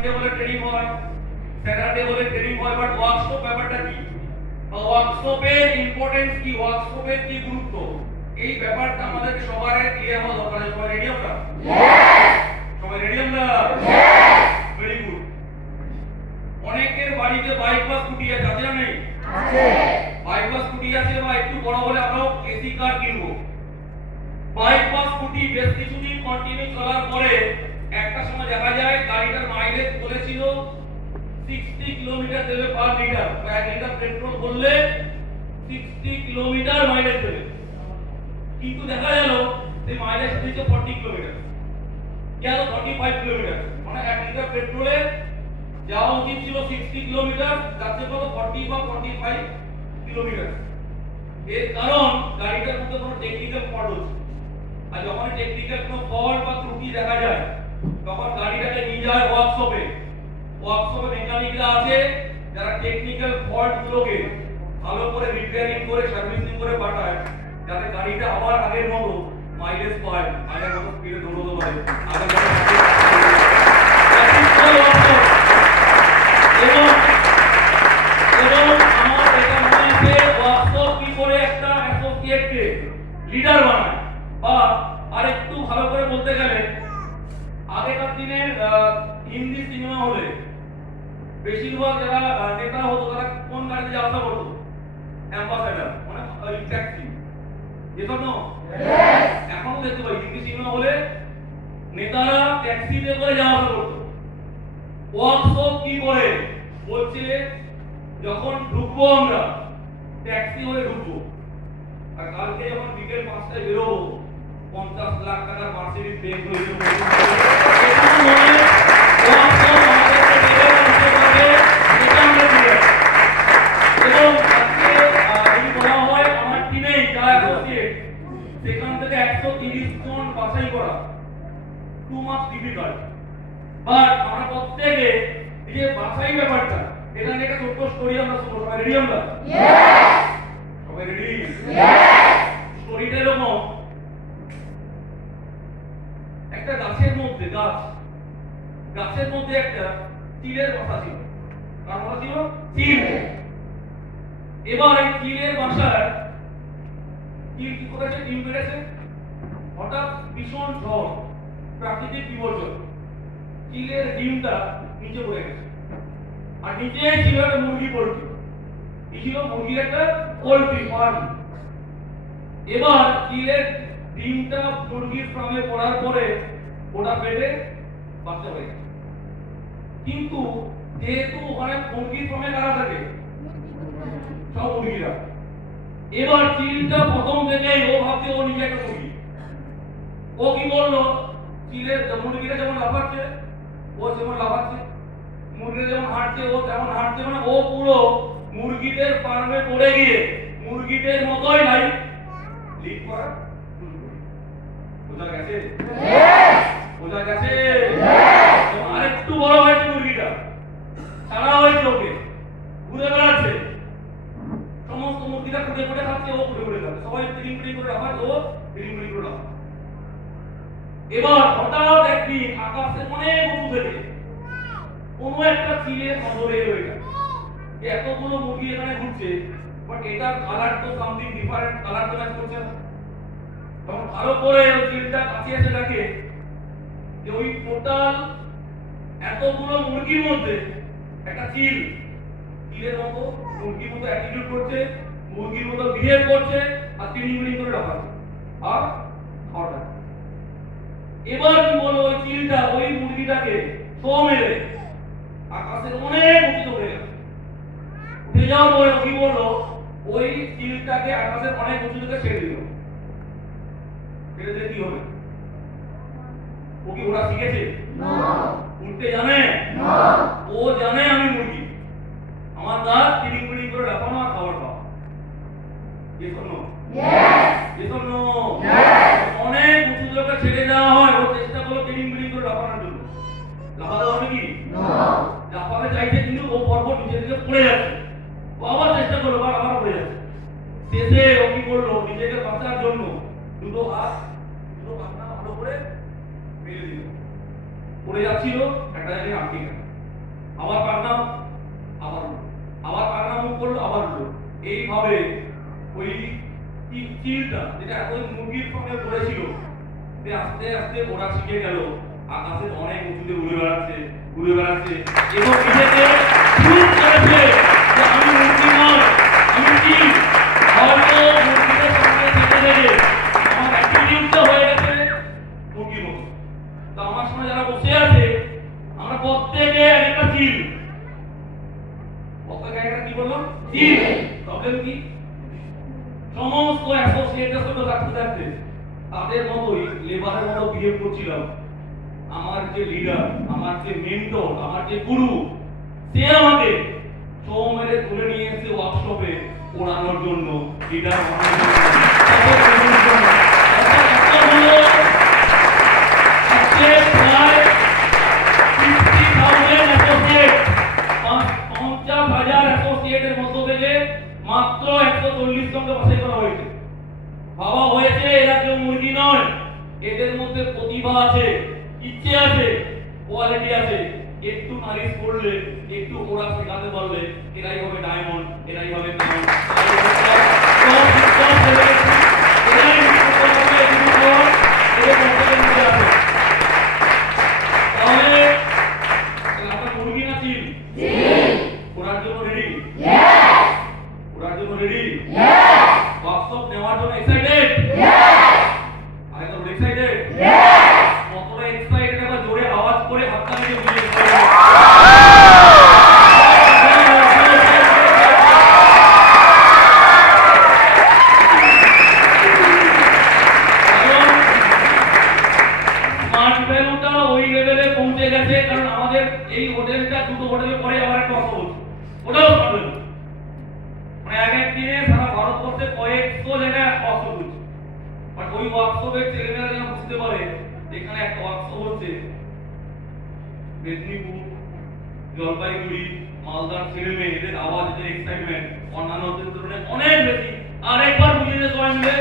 Sunday বলে training হয়, Saturday বলে ট্রেনিং হয়, বাট ওয়ার্কশপ ব্যাপারটা কি, ওয়ার্কশপের ইম্পর্টেন্স কি, ওয়ার্কশপের কি গুরুত্ব, এই ব্যাপারটা আমাদেরকে সবার ক্লিয়ার হওয়া দরকার। সবাই রেডি আমরা? সবাই রেডি আমরা? Very good. অনেকের বাড়িতে বাইক বা স্কুটি আছে, আছে না নেই? আছে। বাইক বা স্কুটি আছে, বা একটু বড় হলে আমরাও এসি কার কিনবো। বাইক বা স্কুটি বেশ কিছুদিন কন্টিনিউ চলার পরে একটা সময় দেখা যায় গাড়িটার মাইলেজ বলেছিল 60 কিলোমিটার দেবে পার লিটার, 1 লিটার পেট্রোল ভরলে 60 কিলোমিটার মাইলেজ দেবে, কিন্তু দেখা গেল সেই মাইলেজ দিচ্ছে 40 কিলোমিটার, গেল 45 কিলোমিটার, মানে 1 লিটার পেট্রোলে যাওয়া উচিত ছিল 60 কিলোমিটার, যাচ্ছে কত 40 বা 45 কিলোমিটার। এর কারণ গাড়িটার মধ্যে কোনো টেকনিক্যাল ফল্ট হচ্ছে। আর যখন টেকনিক্যাল কোনো ফল্ট বা ত্রুটি দেখা যায় তখন গাড়িটাকে নিয়ে যায় ওয়ার্কশপে। ওয়ার্কশপে মেকানিকরা আছে যারা টেকনিক্যাল ফল্ট গুলোকে ভালো করে রিপেয়ারিং করে সার্ভিসিং করে পাঠায়, যাতে গাড়িটা আবার আগের মতো মাইলেজ পায়, আগের মতো স্পিডে দৌড়তে পারে। এবং আমার এটা মনে আছে ওয়ার্কশপ কি করে একটা অ্যাসোসিয়েটকে লিডার বানায়, বা আর একটু ভালো করে বলতে গেলে আগেকার দিনের হিন্দি সিনেমা হলে বেশিরভাগ যারা নেতা হতো তারা কোন গাড়িতে যাওয়া আসা করতো? অ্যাম্বাসেডর, মানে ট্যাক্সি। এজন্য এখনো দেখতে পাই হিন্দি সিনেমা হলে নেতারা ট্যাক্সিতে করে যাওয়া আসা করতো। ওয়ার্কশপ কি করে বলছে, যখন ঢুকবো আমরা ট্যাক্সি হলে ঢুকবো, আর কালকে যখন বিকেল 5টায় বেরোবো 50 লাখ টাকার মার্সিডিজ বেঞ্জ হয়েছে। এবং যদি বলা হয় আমার টিমে যা অ্যাসোসিয়েট সেখান থেকে 130 জন বাছাই করা টু মাচ ডিফিকাল্ট, বাট আমরা প্রত্যেকে এই যে বাছাই ব্যাপারটা, এটা নিয়ে একটা ছোট্ট স্টোরি আমরা শুনবো। সবাই রেডি আমরা? সবাই রেডি? স্টোরিটা এরকম, একটা গাছের মধ্যে গাছের মধ্যে একটা চিলের বাসা ছিল। কার বাসা ছিল? চিল। এবার এই চিলের বাসায় চিল কি করেছে? ডিম পেড়েছে। হঠাৎ ভীষণ ঝড়, প্রাকৃতিক বিপর্যয়, চিলের ডিমটা নিচে পড়ে গেছে। আর নিচে ছিল একটা মুরগি পোল্ট্রি, এই ছিল মুরগির একটা পোল্ট্রি ফার্ম। এবার চিলের ডিমটা মুরগির ফার্মে পড়ার পরে ওটা পেটে বাচ্চা হয়ে গেছে। কিন্তু যেহেতু ওখানে মুরগির ফার্মে কারা থাকে? সব মুরগিরা। এবার চিলটা প্রথম থেকেই ও ভাবছে ও নিজে একটা মুরগি। ও কি বললো, চিলের মুরগিটা যেমন লাফাচ্ছে ও যেমন লাফাচ্ছে, মুরগিটা যেমন হাঁটছে ও তেমন হাঁটছে, মানে ও পুরো মুরগিদের ফার্মে পড়ে গিয়ে মুরগিদের মতোই লাইফ লিড করা। বোঝা গেছে? বোঝা গেছে? আর একটু বড় হয়েছে মুরগিটা, সারা হয়েছে, ওকে ঘুরে বেড়াচ্ছে, সমস্ত মুরগিটা খুঁজে খুঁজে খাচ্ছে, ও ঘুরে ঘুরে খাচ্ছে, সবাই তিরিং তিরিং করে রাখাচ্ছে, ও তিরিং তিরিং করে রাখা। এবার হঠাৎ একদিন আকাশে অনেক উঁচু থেকে কোনো একটা চিলের নজরে এলো, এটা এতগুলো মুরগি এখানে ঘুরছে, বাট এটার কালার তো সামথিং ডিফারেন্ট, কালার তো ম্যাচ করছে না। তখন ভালো করে ওই চিলটা কাছে এসে দেখে যে ওই টোটাল এতগুলো মুরগির মধ্যে একটা চিলের মতো মুরগির মতো অ্যাটিটিউড করছে, মুরগির মতো বিহেভ করছে, আর তিরিং তিরিং করে রাখাচ্ছে আর খাওয়াটা। এবার কি বললো, ওই চিলটা ওই মুরগিটাকে শো মেরে আকাশের অনেক উঁচুতে উঠে গেল। উঠে যাওয়ার পরে কি বললো, ওই চিলটাকে আকাশের অনেক উঁচু থেকে ছেড়ে দিল। ছেড়ে দিলে কি হবে? ও কি ওরা শিখেছে? উঠতে জানে? ও জানে আমি মুরগি, আমার কাজ তিরিং তিরিং করে রাখানো আর খাবার খাওয়া। অনেক উঁচু জায়গা ছেড়ে দেওয়া হয়, ও চেষ্টা করলো তিরিং তিরিং করে রাখানোর জন্য। লাফাতে হবে কি? লাফাতে চাইছে, কিন্তু ও পরপর নিচে দিকে পড়ে যাচ্ছে। ও আবার চেষ্টা করলো, আবার পড়ে যাচ্ছে। শেষে ও কি করলো, নিজেকে বাঁচার জন্য দুটো হাত ভালো করে মেরে দিল। পড়ে যাচ্ছিল, একটা জায়গায় আটকে গেল। আবার কান্নাম, আবার উঠলো, আবার কান্না মুখ করলো, আবার উঠলো। এইভাবে ওই চিলটা যেটা ওই মুরগির সঙ্গে পড়েছিল, সে আস্তে আস্তে ওরা শিখে গেল আকাশে অনেক উঁচুতে উড়ে বেড়াচ্ছে, ঘুরে বেড়াচ্ছে এবং নিজেকে প্রুভ করেছে যে আমি মুরগি নয়, আমি চিল। হয়তো মুরগিদের সঙ্গে থেকে থেকে আমার অ্যাটিটিউডটা হয়ে গেছে মুরগির মতো। তো আমার সামনে যারা বসে আছে আমরা প্রত্যেকে একটা চিল, প্রত্যেকে একটা কি বললাম চিল। প্রবলেম কি? সমস্ত অ্যাসোসিয়েটের সঙ্গে থাকতে থাকতে তাদের মতোই লেবারের মতো বিহেভ করছিলাম। আমার যে লিডার, আমার যে মেন্টর, আমার যে গুরু, সে আমাকে ছো মেরে তুলে নিয়ে এসে ওয়ার্কশপে পড়ানোর জন্য, লিডার বানানোর জন্য। প্রায় 50,000 অ্যাসোসিয়েট, 50,000 অ্যাসোসিয়েটের মধ্য থেকে মাত্র 140 জনকে বাছাই করা হয়েছে। ভাবা হয়েছে এরা কেউ মুরগি নয়, এদের মধ্যে প্রতিভা আছে, ইচ্ছে আছে, কোয়ালিটি আছে। একটু নারিশ করলে, একটু ওরা শেখাতে পারলে এরাই হবে ডায়মন্ড, এরাই হবে ডায়মন্ড, তাহলে আমরা মুরগি না চিল? ওরার জন্য রেডি? ওরার জন্য রেডি? ওয়ার্কশপ নেওয়ার জন্য এক্সাইটেড? আরে তো এক্সাইটেড? কতটা এক্সাইটেড একবার জোরে আওয়াজ করে হাতটা নিয়ে বুঝিয়ে স্মার্ট ভ্যালুটা ওই লেভেলে পৌঁছে গেছে, কারণ আমাদের এই হোটেলটা দুটো হোটেলের পরে আবার একটা অফার হচ্ছে, ওটাও স্মার্ট ভ্যালু। মানে এক এক দিনে সারা ভারতবর্ষে কয়েকশো জায়গায় ওয়ার্কশপ হচ্ছে। বাট ওই ওয়ার্কশপের ছেলেমেয়েরা যেন বুঝতে পারে এখানে একটা ওয়ার্কশপ হচ্ছে মেদিনীপুর, জলপাইগুড়ি, মালদার ছেলে মেয়ে, এদের আওয়াজ, এদের এক্সাইটমেন্ট অন্যান্য তুলনায় অনেক বেশি। আরেকবার বুঝিয়ে সবাই মিলে